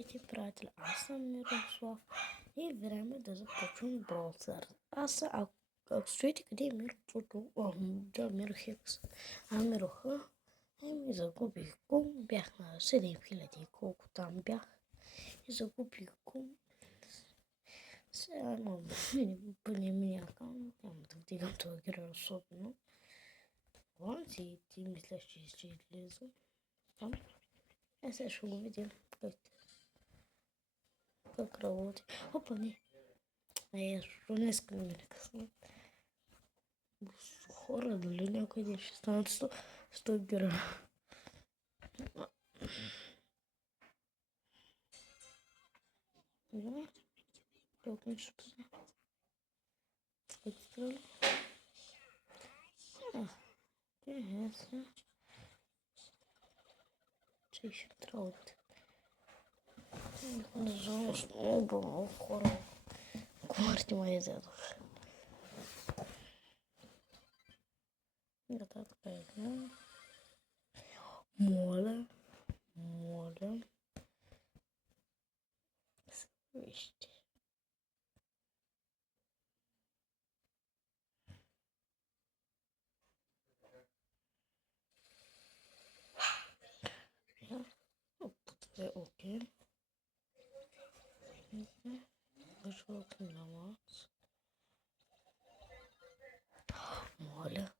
Здравейте, приятели! Аз съм Мирослав и време да започвам Brawl Stars. Ако стоите къде е Мирото, да, Миро Хекс, Мироха, ми загубих го, бях на 7000 колко там бях и загубих го. Сега имам мини акаунт, няма да вдигам този герой особено. Ладно си, ти мислеш, че ще излиза. Сега ще го видим как работи. Опа, не. Защо днеска не ми късно? Хора, дали някой ден ще станат 100 гера. Да, толкова ще позна. Как стреля? Интересно. Че ще трябва да жалост много хора. Комарите ме изядоха. Да, така е. Моля. Вижте. Това е окей. Защо на вас? Моля.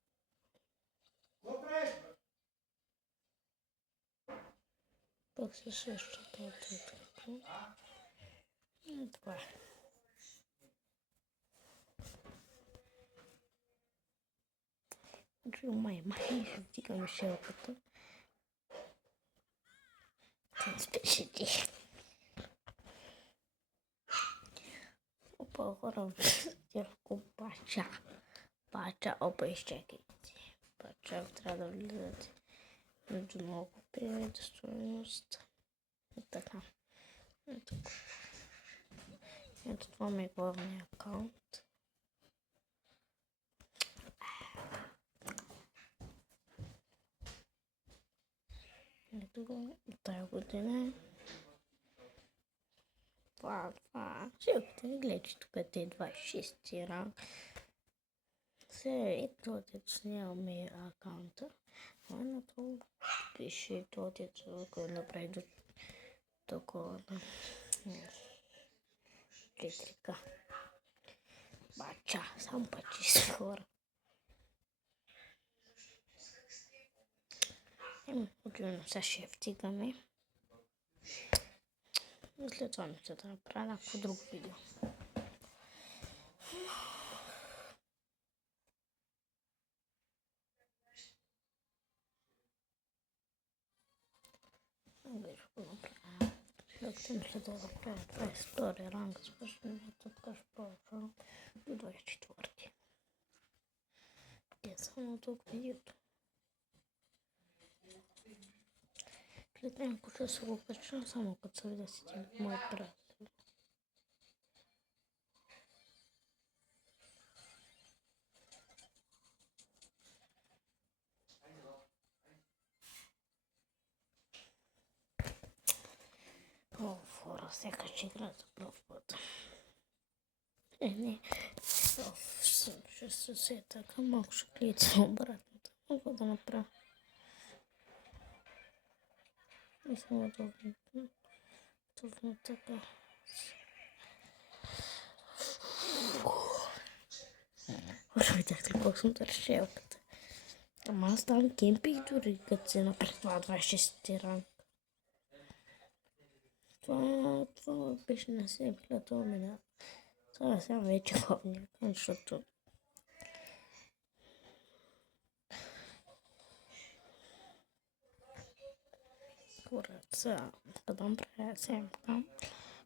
Пак се същата ответка. Това е. Май ще вдигам шелката. Това спеше ти. Опа, хора, тяхко пача, опа, изчакайте. Пача, трябва да влизате между много пирамида стоеност. Така. Ето това ми е главния акаунт. Ето го, тая година. Това. Шелката не гледа, че тук е 26 ранг. Сега ето дето нямаме акаунта. На това пише това дето, който направи до такова. 4К. Бача, сам пачи с хора. Отиваме сега ще втигаме. И след това мисля да направя някакво друго видео. Ще го направя. Докато мисля да направя 22 ранг, започваме така ще продължавам до 24. Е само тук видеото. След няколко часа го качвам, само като се видя си мой приятел. Хора, всяка че игра за пръв път. Не. Ще се така, малко ще клица обратното. Мога да направя. И само точно така. Хора, видяхте колко съм тършелката. Ама аз там кемпих дори, като се направи това 26 ранг. Това беше на 7000, това мина. Това сега вече главния, защото хора, сега да направя 7К,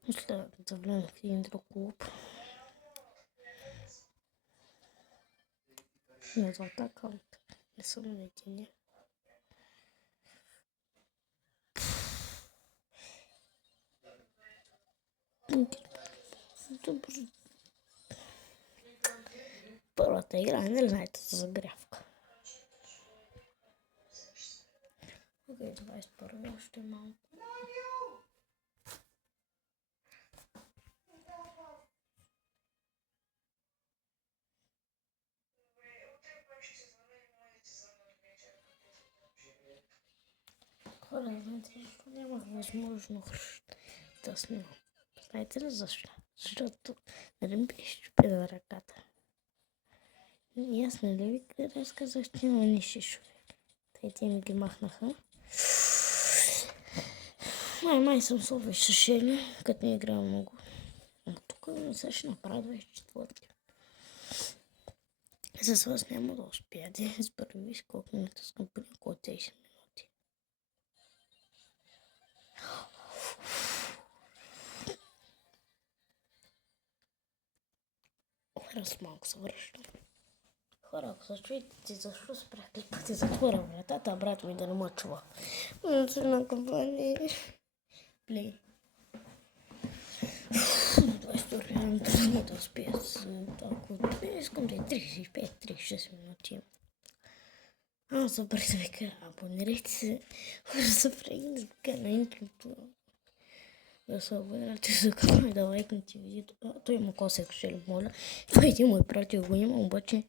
мисля да влезем в един друг клуб. Не за акаунт, не съм на единия. Добре. Първата игра, не знаете за загрявка. Окей, 21 още малко. Хора, знаете, защо нямах възможност да снимам? Знаете ли защо? Защото нали ми беше чупена ръката. И аз нали ви разказах, че има ниши човек. Те ми ги махнаха. Май съм с решение, като не играя много. Тук сега ще направя 24. За вас няма да успея да избера виж колко минути съм по няколко 30 минути. Раз малко се връщам. Хора, ако се чуете, защо спрях клипът затворя вратата, брат ми да не ме чува. На компания. Плей. 22 минути няма да успея. Ако искам да е 35-36 минути. Забърза вика, абонирайте се. Забравих да вика на интрото. Да се абонирате за канала и да лайкнете видеото. Той има косек, ще ли моля. Той един му е пратил, го има, обаче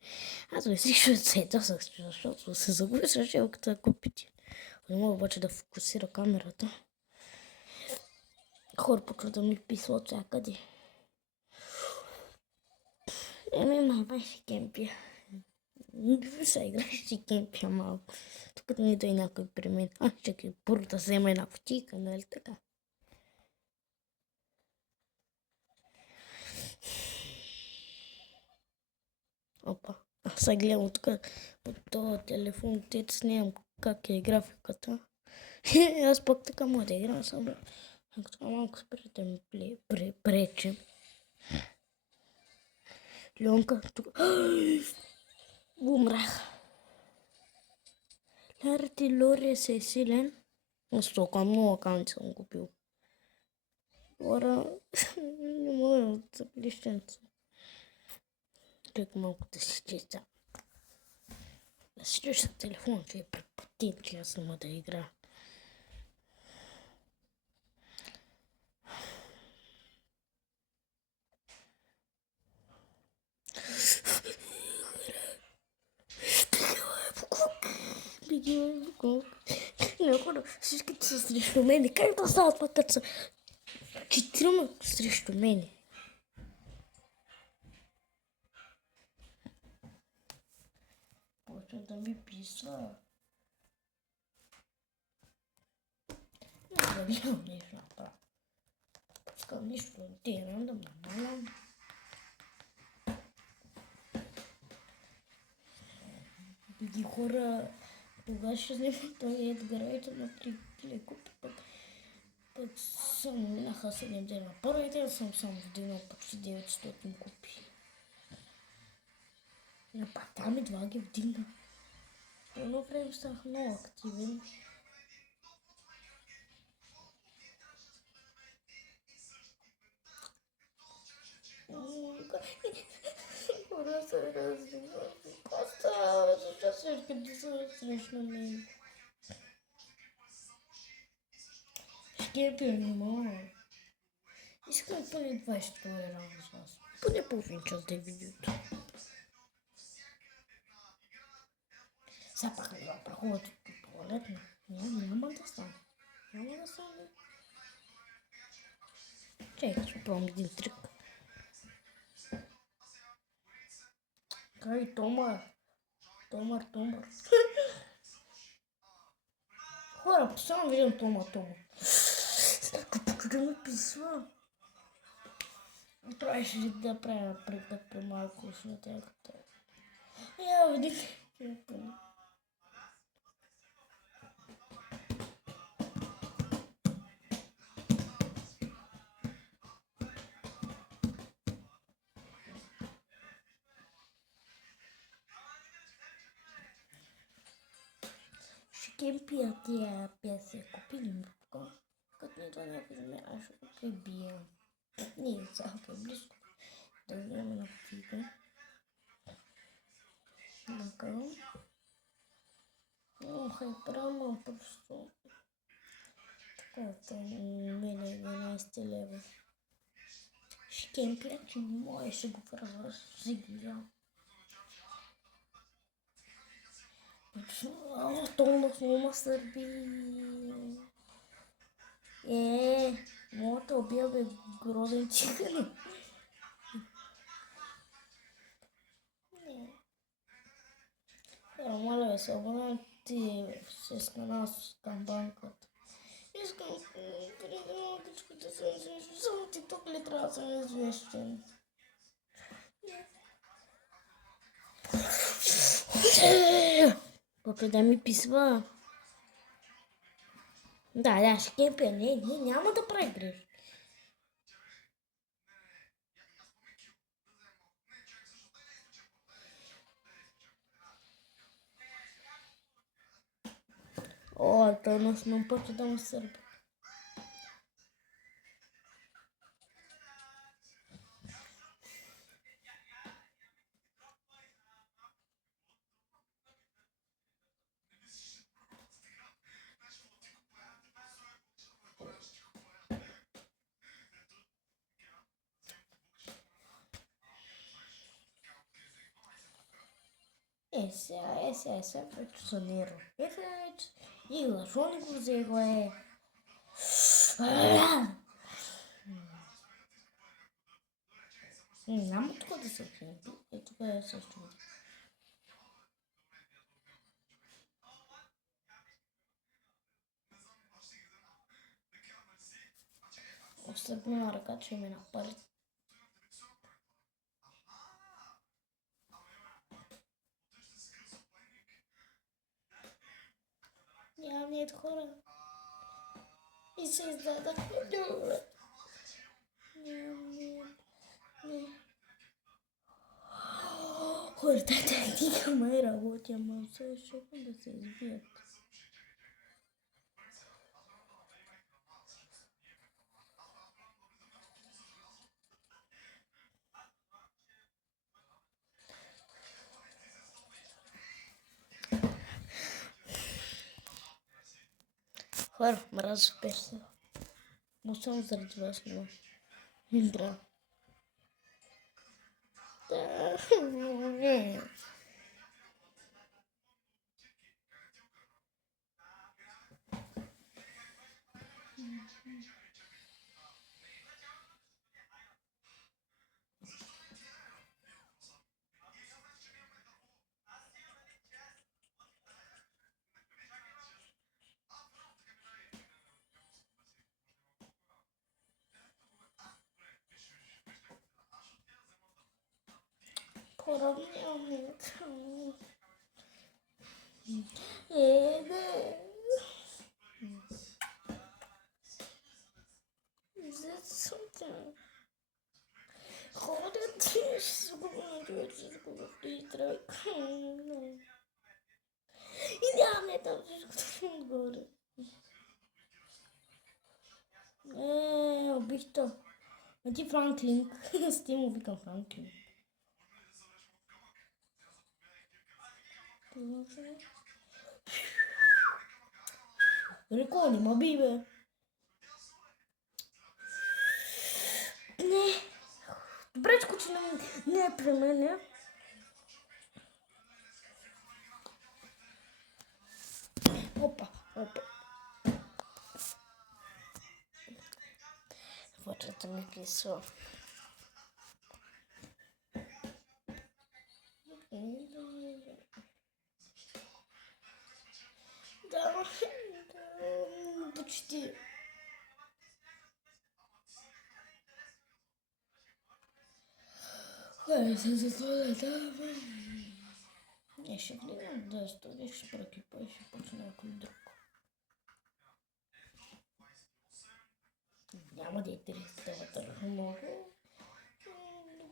аз не всичко да се ядосах, защото се загуби с желката да купите. Не мога обаче да фокусира камерата. Хора почва да ми писва от всякъде. Май ще кемпия. Сега играш ще кемпия малко. Тук не дойде някой при мен. Чакай, първо да взема една кутийка, нали така? Опа. Сега гледам тук под този телефон, те снимам как е графиката. Аз пък така мога да играм само. Ако малко спрете ми прече. Леонка, тук. Умрах. Ларти Лори е силен. Аз толкова много акаунти съм купил. Хора, не мога да заплищенца. Чак малко да си чиста. Да си чиста телефон, че е препотен, че аз не мога да игра. Беги, не хора, всичките са срещу мене. Как да става това, като са четирима срещу мене? Почва да ми писва. Не знам нещо направя. Пускам нищо, тирам да намалям. Беги хора, кога ще взема този Едгарайте на 3 купи, пък само минаха 7 дена. Първи ден съм само вдигнал почти 900 купи. На пак там и два ги вдигна. Едно време станах много активен. Хора се развиват. Какво става? Защо всички са срещу мен? Ще пием, искам поне 22 рано с вас. Поне половин час да е видеото. Сега пак не да проходят по туалетна. Няма да стане. Няма да стане. Чакай, ще пробвам един трик. Кай, Томар. Томар. Хора, постоянно виждам Томар. Почва да ми писва. Трябваше ли да правя препът при малко светелката? Я видих. Ще пия тия пясия купили ми пока. Като не това някой да ме, аз ще го прибия. Не, сега е близко. Да вземем на кутийка. Накъл. Хайпрама просто. Така, мене 11 лева. Ще кемпия, че не мога, ще го разразигля. Толно слома сърби. Моята убия бе грозен чикани. Моля ви се, абонат ти се скана с камбанката. Искам преди малкичко да съм известен. Само тикток ли трябва да съм известен? Папа да ми писва. Да, ще кемпия. Не, няма да прави грешки. О, то нас não pode dar um cérebro. Esse é feito soneiro. Perfeito. E o Sônico Zego é. Няма тук да се кемпи. Тук е също. Отстъпна ръка, че ме напали. Нямам хора. И се издадах. Хората техника май работи, ама все ще да се избият. Хора, мразя перса. Но само заради вас не Индра. Да. Provavelmente. Ele. Roda disso, Idealmente, agora. O bicho tá. É de Franklin. Steam ouvi com Franklin. Рекони, мобибе. Не. Добречко, че не е при мене. Опа. Вътрата ми писва. Да, почти. Се затворя, да. Ще влизам да стоя, ще прекипа и ще почне някой друг. Няма да е 30 много.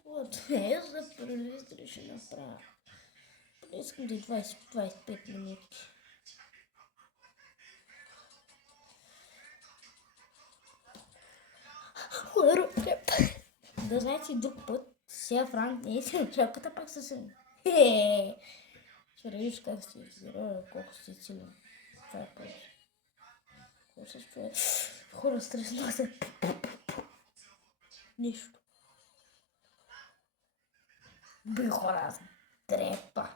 Вот, за пролистри ще направя. Искам да е 20-25 минути. Да знаете друг път, сега Франк не е си началката, пак със силен. Ще видиш как се изира, колко сте силен. Това е първо. Какво се чуе? Хора стресна се. Нищо. Би хора, трепа.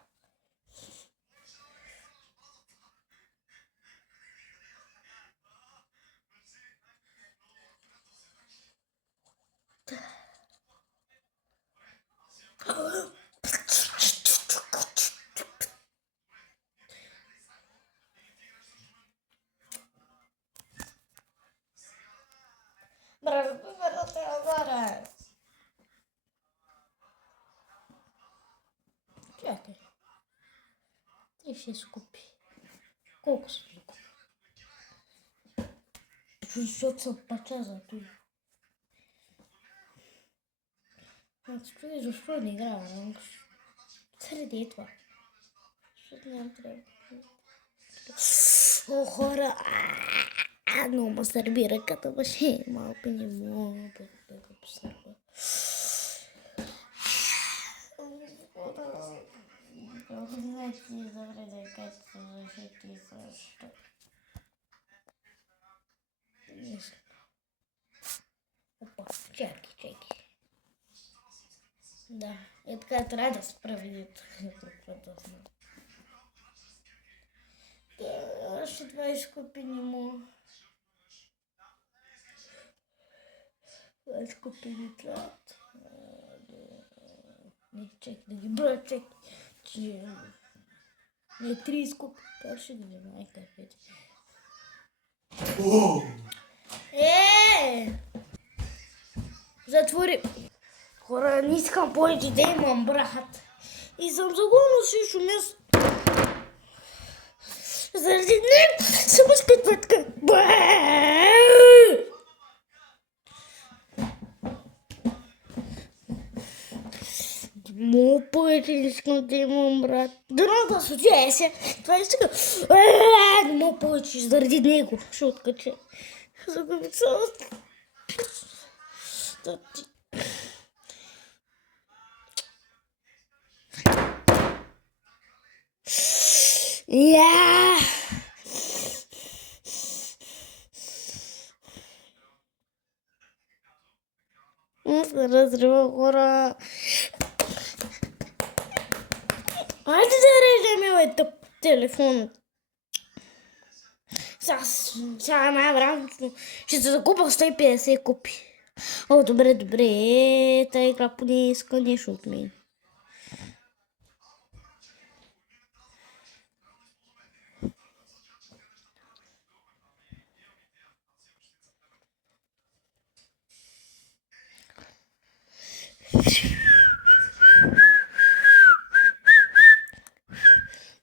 Заraz. Чакай. Ти ще скупи. Колко си закупи? Защото съм пача за това. Чуй, защо не играя? Среди това. Защото нямам трябва. О, хора! Но ма сърби ръката, баше. Малко не мога да го посърба. Значи, добре да кажа, защити също. Опа, чакай. Да, и така трябва да справи какво да знам. Още това изкупи не мога. Това изкупи не трябва. Не, чакай да ги броя, чакай. Не, 3 изкупи. Това ще да не знае как вече. Затвори. Хора, не искам повече да имам брат. И съм загубил също място. Заради него съм изпитва така. Много повече не искам да имам брат. Дано да случи се. Това е сега. Много повече заради него. Ще откача. Загубих цялата. Я! Разрива хора. Хайде да режем тъп телефон. Сега най-вероятно ще се закупа 150 купи. О, добре. Тая игра поне иска нещо от мен.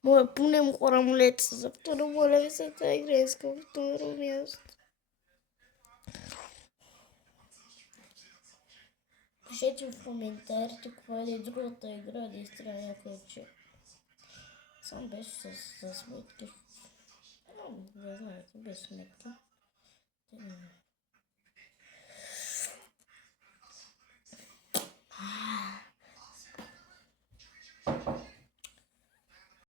Моля, поне му хора молете за второ, моля ви се, тази игра искам второ място. Пишете в коментарите каква е другата игра, наистина някой че. Сам беше с сметки. Не знаете, без сметки.